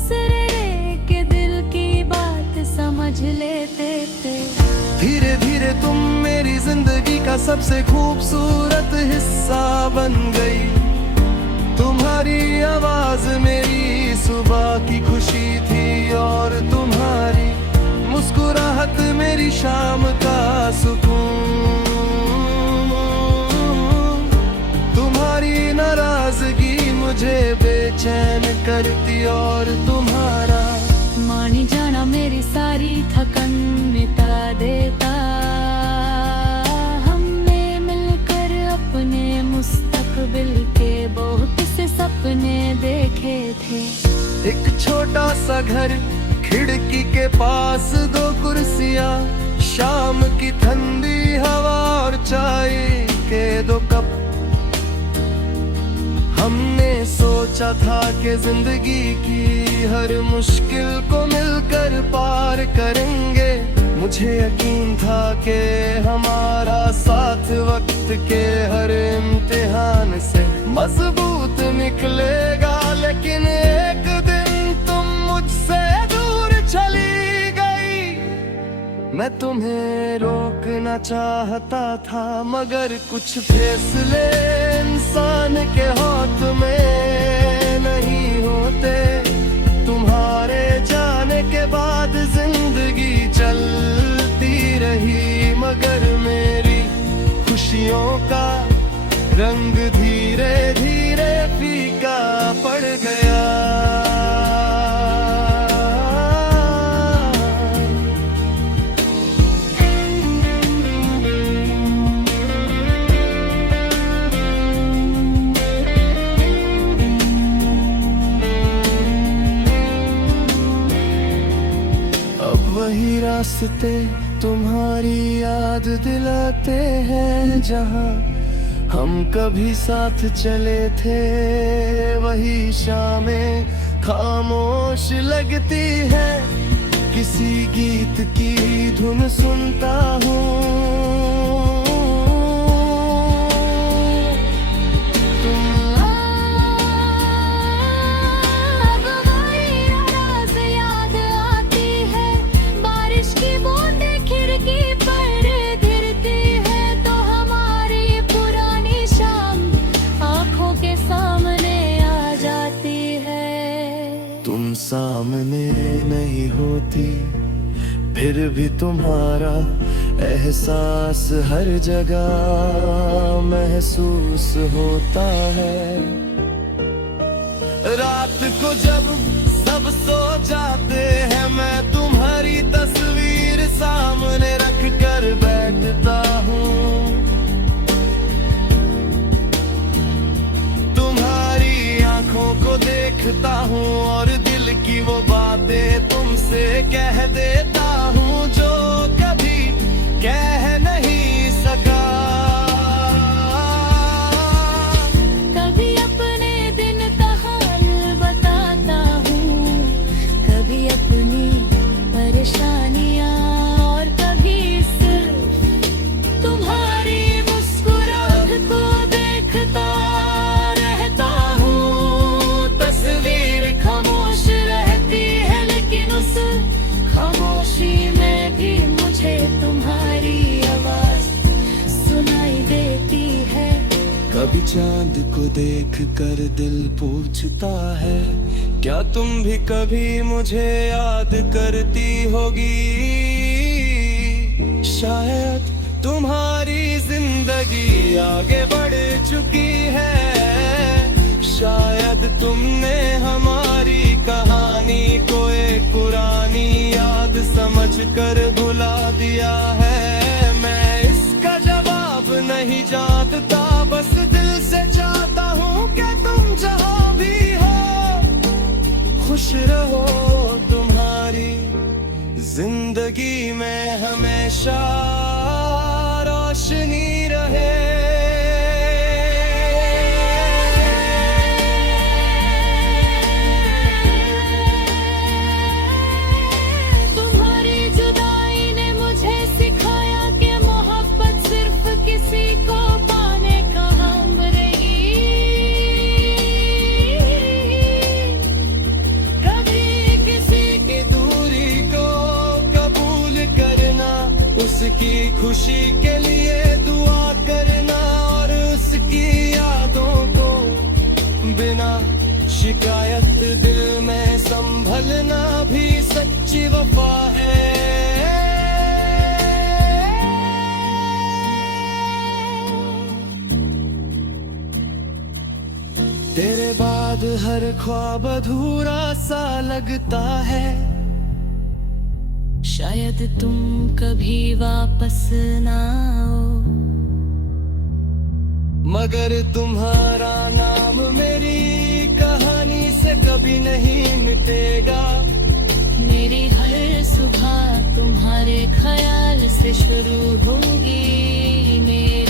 दूसरे के दिल की बात समझ लेते थे। धीरे धीरे तुम मेरी जिंदगी का सबसे खूबसूरत हिस्सा बन गई। तुम्हारी आवाज मेरी सुबह की खुशी थी और तुम्हारी मुस्कुराहट मेरी शाम का सुकून। तुम्हारी नाराजगी मुझे बेचैन करती और तुम्हारा मान जाना मेरी सारी थकन मिटा देता। हमने मिलकर अपने मुस्तकबिल के बहुत से सपने देखे थे। एक छोटा सा घर, खिड़की के पास दो कुर्सियाँ, शाम की ठंडी हवा और चाय के दो कप। हमने सोचा था कि जिंदगी की हर मुश्किल को मिलकर पार करेंगे। मुझे यकीन था कि हमारा साथ वक्त के हर इम्तिहान से मजबूत निकलेगा। लेकिन एक दिन तुम मुझसे दूर चली गई। मैं तुम्हें रोकना चाहता था मगर कुछ फैसले इंसान के हाथ में नहीं होते। तुम्हारे जाने के बाद जिंदगी चलती रही मगर मेरी खुशियों का रंग धीरे धीरे फीका पड़ गया। वही रास्ते तुम्हारी याद दिलाते हैं जहाँ हम कभी साथ चले थे। वही शामें खामोश लगती है, किसी गीत की धुन सुनता हूँ। सामने नहीं होती फिर भी तुम्हारा एहसास हर जगह महसूस होता है। रात को जब सब सो जाते हैं मैं तुम्हारी तस्वीर सामने रख कर बैठता हूँ। तुम्हारी आंखों को देखता हूँ और की वो बातें तुमसे कह देता हूँ जो कभी कह नहीं सका। कभी अपने दिन का हाल बताता हूँ, कभी अपनी परेशानियाँ और कभी सिर्फ तुम्हारी मुस्कुराहट को देखता रहता हूँ। तस्वीर खामोश खामोशी में भी मुझे तुम्हारी आवाज सुनाई देती है। कभी चांद को देख कर दिल पूछता है क्या तुम भी कभी मुझे याद करती होगी। शायद तुम्हारी जिंदगी आगे बढ़ चुकी है। शायद तुमने हमारी कहानी को एक पुरानी याद समझ कर भुला दिया है। मैं इसका जवाब नहीं जानता, बस दिल से चाहता हूँ कि तुम जहाँ भी हो खुश रहो। तुम्हारी जिंदगी में हमेशा रोशनी रहे। कभी उसकी खुशी के लिए दुआ करना और उसकी यादों को बिना शिकायत दिल में संभलना भी सच्ची वफा है। तेरे बाद हर ख्वाब अधूरा सा लगता है, शायद तुम कभी वापस ना आओ, मगर तुम्हारा नाम मेरी कहानी से कभी नहीं मिटेगा। मेरी हर सुबह तुम्हारे ख्याल से शुरू होगी, मेरी